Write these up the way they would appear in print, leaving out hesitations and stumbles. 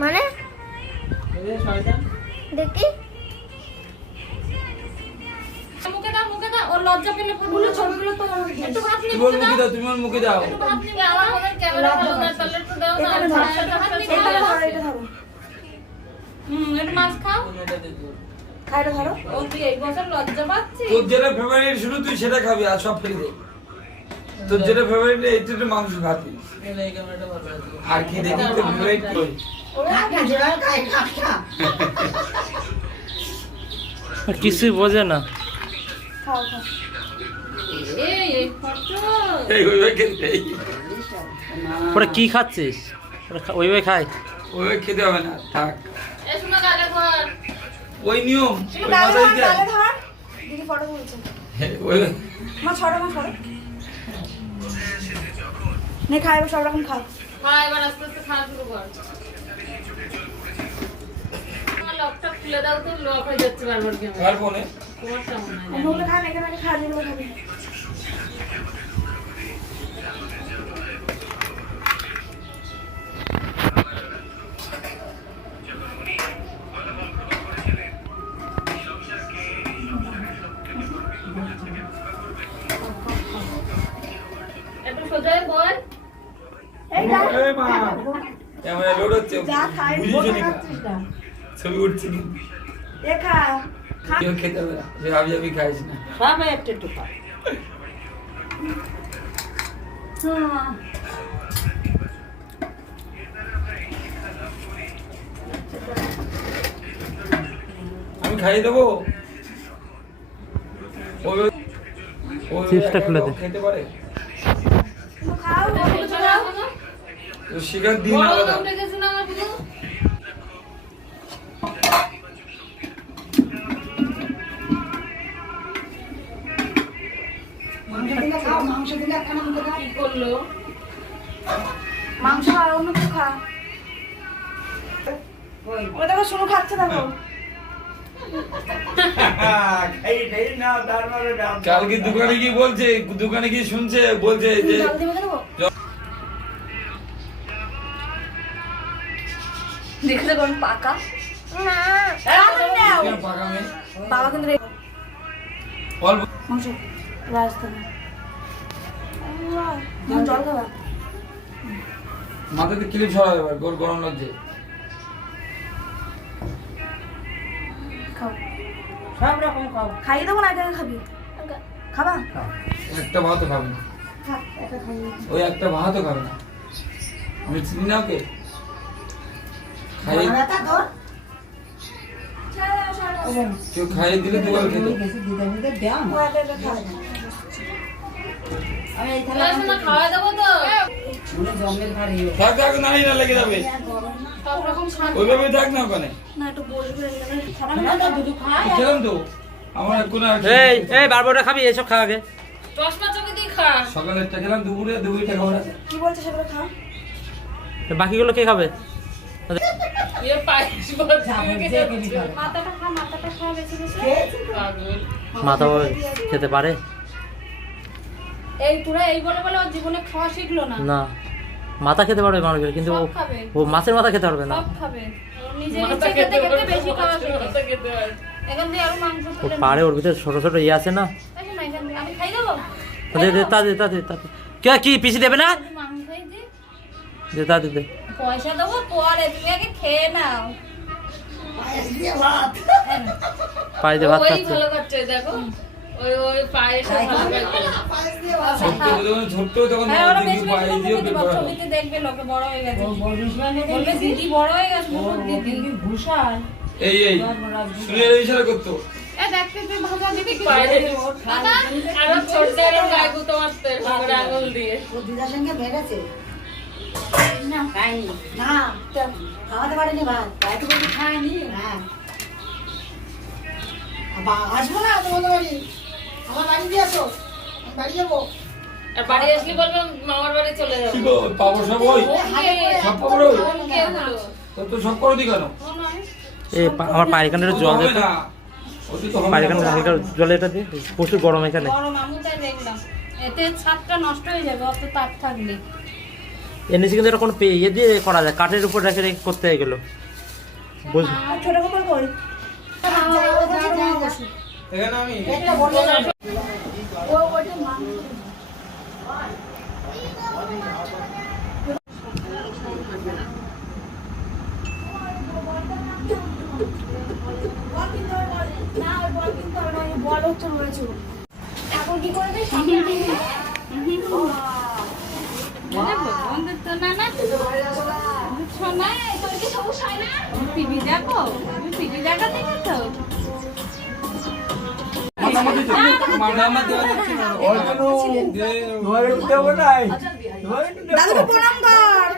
মানে দেখি মুখে দাও ওর লজ্জা পেলে পুরো ছবিগুলো তো একটু ভাত নিয়ে মুখে দাও তুমি ওর মুখে দাও একটু ভাত নিয়ে আমার ওদের ক্যামেরা ভালো না তাহলে একটু দাও না এটা ধরো একটু মাছ খাও খাইটা ধরো ও তুই এই বছর লজ্জা পাচ্ছিস তোর যেটা ফেভারিট শুধু তুই সেটা খাবি আর সব ফেলে দে তোর যেটা ফেভারিট এইটা তো মাংস খাবি এই ক্যামেরাটা ভালো আছে আর কি দেখি তোর ফেভারিট কই কিছুই বোঝে না খাও খাও এই ফটো এই ওই খেতে ওরা কি খাচ্ছিস ওই খায় ওই খেতে হবে না থাক এই শোনা গালে ধর ওই নিয়ম ওই মাথায় দে গালে ধর দিদি ফটো তুলছে ওই মা ছড়ো নে খাইবো সব রকম খাও এবার আস্তে আস্তে খাওয়া শুরু কর লকটা খুলে দাও তো লক হয়ে যাচ্ছে বারবার কেমন আর কোনে তোমারটা মনে হয় অন্যগুলো খান এখানে খা যেগুলো খাবি একটু সোজা বল এই না এই মা ক্যামেরা লোড হচ্ছে যা খাই বুঝিস না ছবি উঠছে কি দেখা কেউ খেতে হবে না যে ভাবি আমি খাইস না বাবা একটু খা আমি খাইয়ে দেবো চিপসটা খুলে দে খেতে পারে খাও তো শিকার দিন আলাদা মাংস দিলে একখানা মুখে দাও কি করলো মাংস আর অন্য কিছু খা ও দেখো শুনো খাচ্ছে দেখো কালকে দোকানে গিয়ে বলছে দোকানে গিয়ে শুনছে বলছে যে দেখতে কোন পাকা না পাকা মেয়ে বাবা কিন্তু অল্প মাংস রাজধানী জল খাবা মাথাতে ক্লিপ ছড়া এবার গরম লাগছে খাও সব রকম খাও খাইয়ে দেবো না একা খাবি খাবা একটা ভাতও খাবে না ওই একটা ভাতও খাবে না আমি চিনি না ওকে খাইয়ে কেউ খাইয়ে দিলে দুবার খেতে খাওয়া দেবো তো থাক থাক নাড়ি না লেগে যাবে সব রকম ওইভাবে থাক না ওখানে না একটু বসবে খেলাম তো আমার এখন এই বারবারটা খাবি এসব খা আগে চশমা চোখে দিয়ে খা সকালে একটা খেলাম দুপুরে খাবার আছে কি বলছে সেগুলো খা বাকিগুলো কে খাবে মাথা খেতে পারে এই তোরা এই বলে বলে ওর জীবনে খাওয়া শিখলো না না মাথা খেতে পারবে মানুষের কিন্তু ও মাছের মাথা খেতে পারবে না সব খাবে নিজে ইচ্ছে খেতে খেতে বেশি খাওয়া শিখে এখন দিয়ে আরো মাংস ও পারে ওর ভিতরে ছোট ছোট ইয়ে আছে না আমি খাই দেবো কে কি পিসি দেবে না মাংসই দি দে তা দে পয়সা দেবো পরে তুমি আগে খেয়ে নাও পাই দে ভাত ওই খাচ্ছে ভালো করছে দেখো ওই ওই পায়েসে ছোট্ট তখন হ্যাঁ ওরা দেখি বেশি পায়ে দিও বেশি ছবিতে দেখবে লোকে বড় হয়ে গেছে বলবে দিদি বড় হয়ে গেছে দিদি ভূষাল এই শুনে ইশারা করতো এ দেখতে তুই ভাজা দিবি কি আরো ছোট এরকম লাগু তোমার তো করে আঙুল দিয়ে ও দিদার সঙ্গে বেড়েছে না খাইনি না খাওয়াতে পারেনি ভাত এত বেশি খায়নি হ্যাঁ আসবো না তোমাদের বাড়ি আমার বাড়ি দিয়ে আসো আমি বাড়ি যাবো আর বাড়ি আসলে বলবে মামার বাড়ি চলে যাবো কি গো পাবো সব ওই সব পাবো ওই কে হলো তো সব করে দি কেন এই আমার পায়খানার জল দে হবে না ওটি তো হবে পায়খানা না হালকা জল এটা দিয়ে প্রচুর গরম এখানে বড় মামু তাই দেখলাম এতে ছাদটা নষ্ট হয়ে যাবে অত তাপ থাকলে। এর নিচে কিন্তু এটা কোনো ইয়ে দিয়ে করা যায়, কাঠের উপর রেখে রেখে করতে হয়ে গেল। আর ছোট গোপাল কই? এখানে আমি একটা বড় ও ওটা মাংস। বল হচ্ছে রয়েছে এখন কি করবে? বন্ধুত্ব না না শোনা তোর কি সমস্যা হয় না? টিভি দেখো, টিভি দেখা দেখো তো। দাদুকে প্রণাম কর।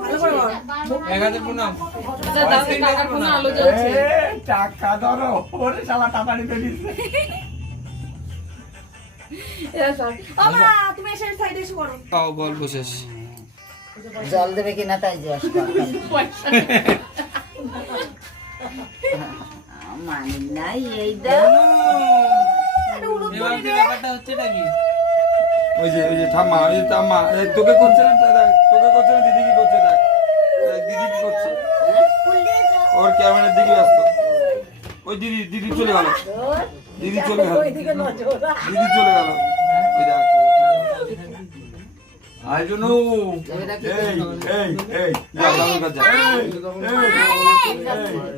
ভালো করে বল। আলো জ্বলছে। টাকা ধরো ওরে শালা টাকাড়ি দিয়ে দিচ্ছে। ও মা তুমি এসে সাইডে এসে করো। খাও গল্প শেষ। জল দেবে কিনা তাই জিজ্ঞাস মানি নাই এই ওই যে ঠাম্মা তোকে করছে না তোকে করছে না দিদি কি করছে দেখ দিদি কি করছে ওর ক্যামেরার দিকে ব্যস্ত ওই দিদি চলে গেল দিদি চলে গেল ওই দেখ আই ডোন্ট নো এই যা দাদুর কাছে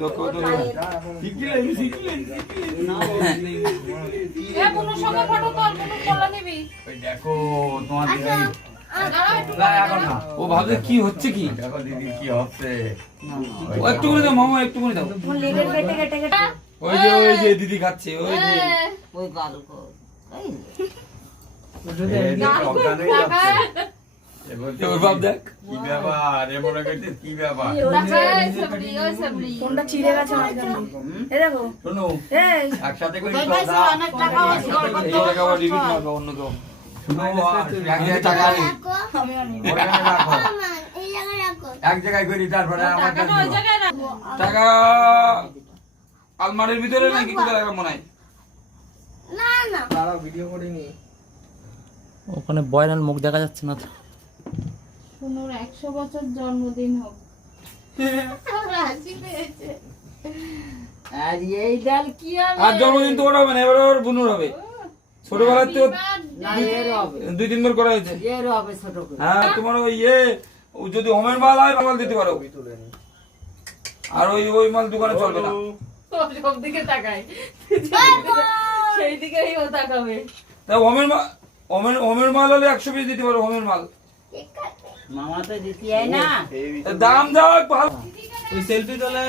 দেখো শিখলে এ কোনো সময় ফটো তোল, কোনো কলা নিবি। ওই দেখো তোমার দিদি ও ভাবছে কি হচ্ছে কি দেখো দিদি কি হচ্ছে ও একটু করে দাও মামা একটু করে দাও লেবেল কেটে কেটে কেটে ওই যে দিদি খাচ্ছে ওই যে ওই গাল কর ওই বাপ দেখ কি ব্যাপার এ মনে করছিস কি ব্যাপার ফোনটা ছিঁড়ে গেছে মাঝখানে এই দেখো শোনো এই একসাথে করে অনেক টাকা এই টাকা আবার রিপিট মারবা অন্য কেউ শুনো টাকা নেই আমি আনি ওখানে রাখো এক জায়গায় করি তারপরে আমার কাছে ওই জায়গায় রাখো। টাকা আলমারির ভিতরে নাকি কোথায় রাখা মনে হয় ওখানে বয়রাল মুখ দেখা যাচ্ছে না তো। সোনুর 100 বছর জন্মদিন হোক। হাসি পেয়েছে। আর এই ডাল কি হবে আর জন্মদিন তো ওর হবে না এবার ওর বুনুর হবে ছোটবেলার তো না এর হবে 2-3 বার করা হয়েছে এর হবে ছোট করে হ্যাঁ তোমার ওই ও যদি হোমের মাল হয় মাল দিতে পারো আর ওই মাল দোকানে চলবে না ও সব দিকে তাকায়। সেই দিকেই ও তাকাবে। তা হোমের মাল হলে 100 পিস দিতে পারো হোমের মাল মামা তো দিতে হয় না তা দাম দাও ভালো ওই সেলফি তোলা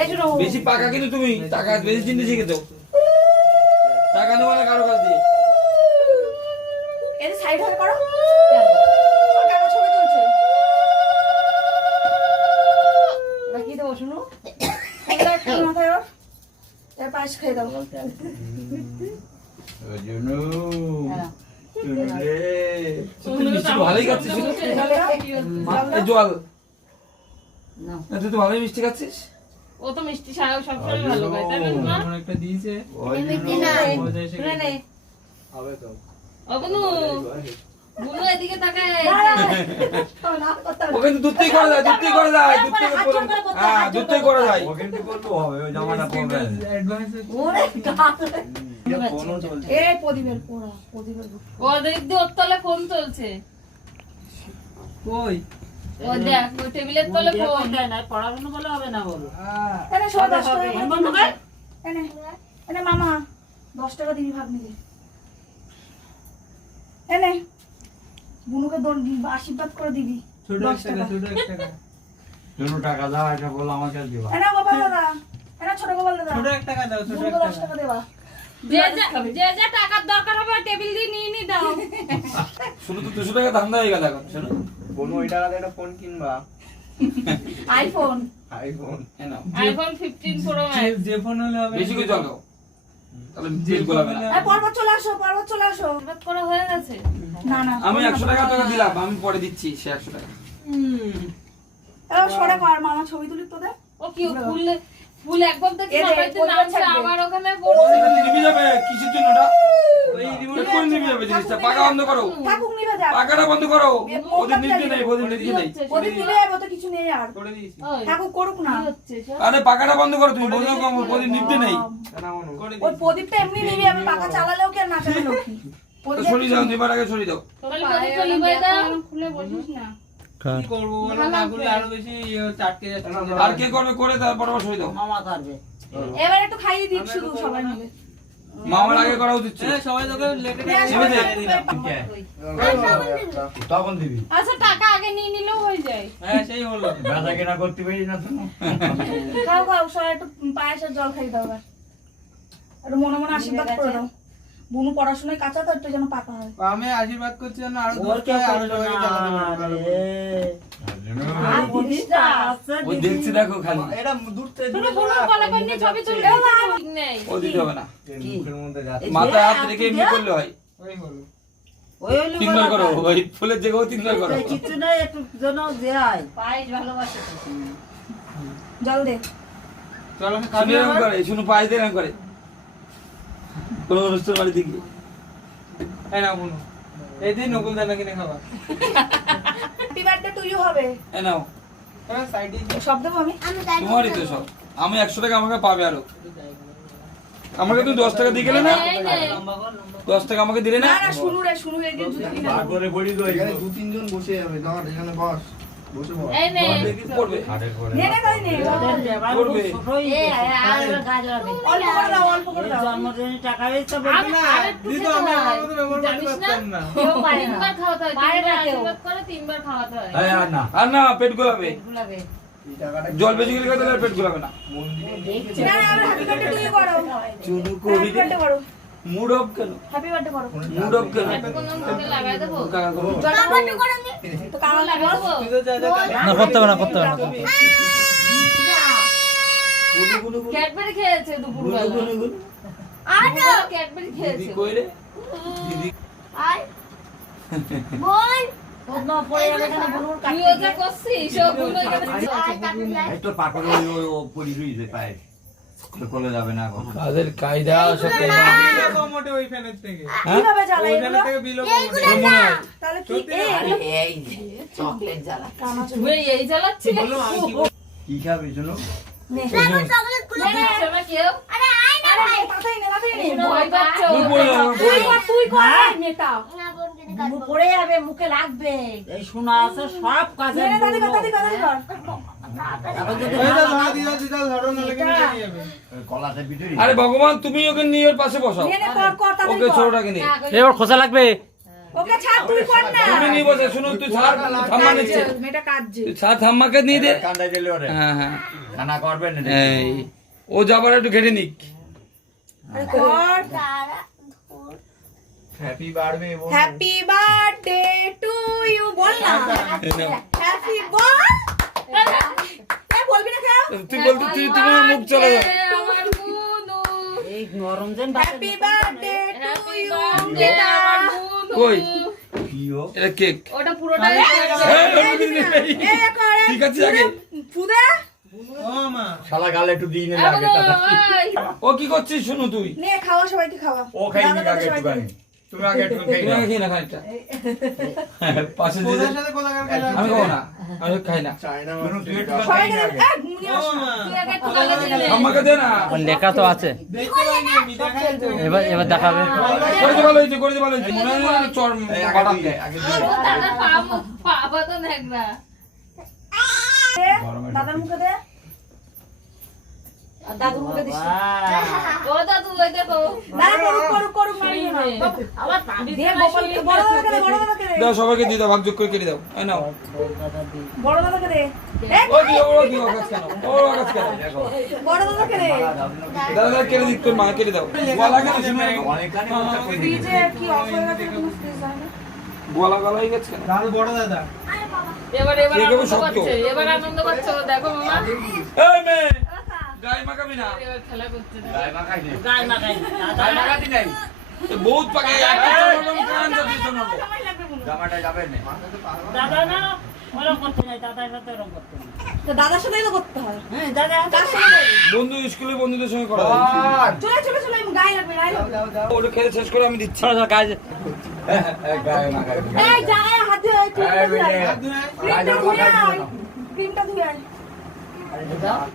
এই শুনো বেশি পাকা কিন্তু তুমি টাকা বেশি চিনতে শিখে দাও টাকা নেওয়া না কারো কাছ দিয়ে এই সাইড হয়ে করো ও টাকা ছবি তুলছে এটা কি দেবো শুনো এটা একটু মাথায় ওর এর পায়েস খেয়ে দাও জুনু জুনু রে তুই মিষ্টি ভালোই খাচ্ছিস এই জল না না তুই তো ভালোই মিষ্টি খাচ্ছিস ও তো মিষ্টি ছাড়াও সব সময় ভালো খায় তাই না? ওই শুনে নে ও বুনু, বুনু এদিকে তাকায়। না করতে ও কিন্তু দুধতেই করা যায় হ্যাঁ দুধতেই করা যায় ও কিন্তু করতে হবে ওই জামাটা পরবে ওরে গাছ ফোনও চলছে এই প্রদীপের পোড়া প্রদীপের ও দিক দিয়ে ওর তলে ফোন চলছে। কই ও দেখ ওই টেবিলের তলে ফোন। পড়াশোনা বলে হবে না বলো এনে সব 10 টাকা বন্ধ কর এনে এনে মামা 10 টাকা দিবি ভাগ নিবি এনে বুনুকে আশীর্বাদ করে দিবি ছোট 10 এক টাকা ছোট এক টাকা জুনু টাকা দাও এটা বল আমাকে দিবা এনে গোপাল দাদা এনে ছোট গোপাল দাদা ছোট এক টাকা দাও ছোট এক বুনুকে 10 টাকা টাকা দেবা যে যে টাকার দরকার হবে টেবিল দিয়ে নিয়ে দাও। শুধু তো 200 টাকা ধান্দা হয়ে গেল এখন শোনো কোন ওই টাকা দিয়ে একটা ফোন কিনবা আইফোন আইফোন এই নাও আইফোন 15 প্রো ম্যাক্স। যে ফোন হলে হবে বেশি করে চলো তাহলে বিল গোলাবে না পর্বত চলে আসো বাদ করা হয়ে গেছে। না না আমি 100 টাকা তোকে দিলাম আমি পরে দিচ্ছি সে 100 টাকা এবার সরে কর মামা ছবি তুলি তোদের ও কি ফুল একবার দেখি এ দে, সবাইতে পরিবার নামছে থাকবে। আমার ওখানে পড়ছে। এটা নিবি যাবে কিসের জন্য ওটা এক্ষুনি নিভে যাবে জিনিসটা। পাকা বন্ধ করো, থাকুক নিভে যাক। পাকাটা বন্ধ করো। ওদের নিতে নেই, ওদের নিতে নেই। ওদের নিভে যাবে তো কিছু নেই আর। থাকুক করুক না। আরে পাকাটা বন্ধ করো তুমি, বন্ধ করো, ওদের নিতে নেই। ওই প্রদীপটা এমনি নিভে যাবে, পাকা চালালেও কি আর না চালালেও কি। তো সরিয়ে দাও, নিবার আগে সরিয়ে দাও। তাহলে প্রদীপটা লিভাই দাও, খুলে বসিস না। কার? কি করবো বলো, না করলে আরো বেশি চাটকে যাচ্ছে। আর কে করবে করে তারপর আবার সরিয়ে দাও। মামা করবে। এবার একটু খাইয়ে দিক শুধু সবাই মিলে। মামার আগে করা উচিত ছিল। সবাই তোকে লেটে তখন দিবি আচ্ছা টাকা আগে নিয়ে নিলেও হয়ে যায়। হ্যাঁ সেই হলো। বেচা কেনা করতে পারি না তো। খাও খাও, সবাই একটু পায়েসের জল খাই দাও এবার। একটু মনে মনে আশীর্বাদ করে দাও। বুনু পড়াশোনায় কাঁচা তো, একটু যেন পাকা হয়। আমি আশীর্বাদ করছি যেন আরো ওর কে আরো করলো সবাইকে না চালাতে পারে। আর জিনিসটা ও দেখছি দেখো খালি, এটা দূর থেকে তুমি বুনুর গলা করে নিয়ে ছবি তুললে ঠিক নেই। ও দিতে হবে না। মুখের মধ্যে যাচ্ছে। মাথায় হাত রেখে এমনি করলে হয়। ওই হলো। ওই হলো তিনবার করো, ওই ফুলের জায়গাও তিনবার করো। কিছু নাই, একটু যেন দেয়। পায়েস ভালোবাসে তো। জল দে। চলো আমি শুনে খাবি এরকম আবার? করে, শুনে পায়ে দিয়ে এরকম করে। কোনো অনুষ্ঠান বাড়িতে গিয়ে। এই নাও বুনু। এই দিন নকুল দানা কিনে খাবা। হ্যাপি বার্থডে টু ইউ হবে। এ নাও, হ্যাঁ সাইডে সব দেবো আমি। তোমারই তো সব। আমি 100 টাকা আমাকে পাবে আরো। আমাকে তুমি 10 টাকা দিয়ে গেলে না? এই নে। 10 টাকা আমাকে দিলে না? না না, শুনু রে, শুনু রে, দিয়ে জুতো কিনে দাও। তারপরে বলি তো এখানে 2-3 জন বসে যাবে, ধর এখানে বস, বসে বস। এই নে। পড়বে। হাটের করে নে নে তাই নে। করবে। অল্প করে দাও, অল্প করে দাও। জন্মদিনের টাকা হয়েছে আরে দিদি আমি আমার মতো ব্যবহার করতে জানিস না? পারতাম না। কেউ পারে না। তিনবার খাওয়াতে হয়, তিনবার আশীর্বাদ করে তিনবার খাওয়াতে হয়। এই আর না আর না, পেট গোলাবে। গুলাবে। এই টাকাটা জল বেশি গেলে খেতে আর পেট গোলাবে না। না না, আমরা হ্যাপি বার্থডে টু ইউ করো। চুদু হ্যাপি বার্থডে করো। মুড অফ কেন? হ্যাপি বার্থডে করো। মুড অফ কেন? কোনো মুখে লাগাই দেবো। কাকা করো। জলটা করো। তো কালো লাগাই লাগো। দেবো। তুই তো যা যা কাজে। না করতে হবে না, করতে হবে না। গুলু গুলু গুলু। ক্যাডবেরি খেয়েছে দুপুরবেলা। গুলু গুলু গুলু। ক্যাডবেরি দিদি খেয়েছে। কই রে? দিদি পড়ে যাবে কেন বলুন? তুইও যা করছিস, ও গুলো এখানে এই তো পাকড় ও পড়ি রইছে পায়ে কোলে যাবে না এখন কাদের কায়দা সাথে বিলো কমোটে ওই ফ্যানের থেকে। কিভাবে জ্বালাই ওই এগুলো? ফ্যানের থেকে বিলো কমোটে। মনে হয় তাহলে কি সত্যি? এই তুই এই জ্বালাচ্ছিস? বললাম আমি কি বলবো? কি খাবি শুনো নে। দিচ্ছে না কেউ? আরে তাড়াতাড়ি নে, তাড়াতাড়ি নে। ভয় পাচ্ছ? তুই পড়ে যাবে, পড়ে যাবে। তুই কর মেটা। পড়ে যাবে, মুখে লাগবে। এই শোনা আছে সব কাজে। নে নে, তাড়াতাড়ি কর, তাড়াতাড়ি কর। এই যে ধরা দিদা ধরো না লেগে নিয়ে যাবে। ওই কলাতে ভিতরে আরে ভগবান, তুমি ওকে নিয়ে ওর পাশে বসাও। নে নে, কর কর, তাড়াতাড়ি ওকে কর। ছোটটাকে নিয়ে। এবার খোঁচা লাগবে। ওকে ছাড়, তুই কর না। তুমি নিয়ে বসে, শুনো তুই ছাড়, থাম্মা নিচ্ছে। মেয়েটা কাঁদছে। তুই ছাড়, থাম্মাকে নিয়ে দে। কান্দা দিলে ওরে হ্যাঁ হ্যাঁ। খানা করবে না এই ও যাবার একটু ঘেটে নিক। আরে কর। Happy birthday happy birthday to you বল না। এই নাও। হ্যাপি বল। এ বলবি না কেউ? তুই বলতে তুই তোমার মুখ চলে যাবে। আমার বুনু। এই নরম যেন happy birthday to happy you. Birthday আমার বুনু। কই? কিও এটা কেক। ওটা পুরোটাই এই, ঠিক আছে আগে। ফুদে। ও মা। শালা গালে একটু দিই না লাগে তা ও কি করছিস শুনু তুই? নে খাওয়া, সবাইকে খাওয়া। ও খাইনি দাদা, আগে একটু সবাইকে। গানি তুমি আগে একটু খাই তুমি না আগে খেয়ে না খানিকটা। পাশে দিয়ে ওদের দে। সাথে কোথাকার খেলা আমি খাবো না, আমি খাই না। চায়না শুনো তুই একটু খাই সবাইকে না দে। আগে নিয়ে ও আসো। মা। তুই আগে একটু গালে দিলে। আমাকে দে না। ওর লেখা তো আছে। দেখতে পাইনি আমি, দেখাই তো। এবার দেখাবে। করেছে ভালো হয়েছে, করেছে ভালো হয়েছে। মনে হয় না চর এই আগে বাটাম দিয়ে দেয়। আগে দিয়ে ও দাদা পা তো নেগড়া। দে, দাদার মুখে দে। আর দাদুর মুখে দিস। ও দাদু ওই দেখো। না করুক করুক করুক, মারিও না। আবার পানি দে গোপালকে, বড় দাদাকে দে, বড় দাদাকে দে। দাও সবাইকে দিয়ে দাও, ভাগযোগ করে কেটে দাও। এই নাও। বড় দাদাকে দে। এ, ও কি আকাশ কেন? ও আকাশ কেন? বড় দাদাকে দে। দাদা কেটে দিক, তোর মা কেটে দাও। গলা কেন শুনে রাখো। অনেকখানি কথা কই দিই ফ্রিজে কি অফ হয়ে গেছে কোনো ফ্রিজ হয় না। গলা গলা হয়ে গেছে কেন? দাদু বড় দাদা। এবার কে কেবল আনন্দ শক্ত। পাচ্ছে, এবার আনন্দ পাচ্ছে। ও দেখো মামা, এই মেয়ে, গায়ে মাখাবি না। এবার খেলা করছে। গায়ে মাখাই নে গায়ে মাখাই। গায়ে মাখাতি নাই এ বহুত পাকে একটা চললাম কান ধরে শোনাবো। জামাটা যাবে না দাদা না ওরকম করতে নাই, দাদার সাথে ওরকম করতে নাই। তো দাদার সাথেই তো করতে হয়। হ্যাঁ দাদা কার সাথে? বন্ধু স্কুলে বন্ধুদের সঙ্গে করা যায়। চলে চলে চলে, আমি গায়ে লাগবে গায়ে লাগবে ওটা খেয়ে শেষ করে আমি দিচ্ছি। চলো চলো কাজ গায়ে না গায়ে এই জায়গায় হাত দিয়ে এই ক্রিমটা ধুয়ে আয়। গায়ে ক্রিমটা ধুয়ে আয়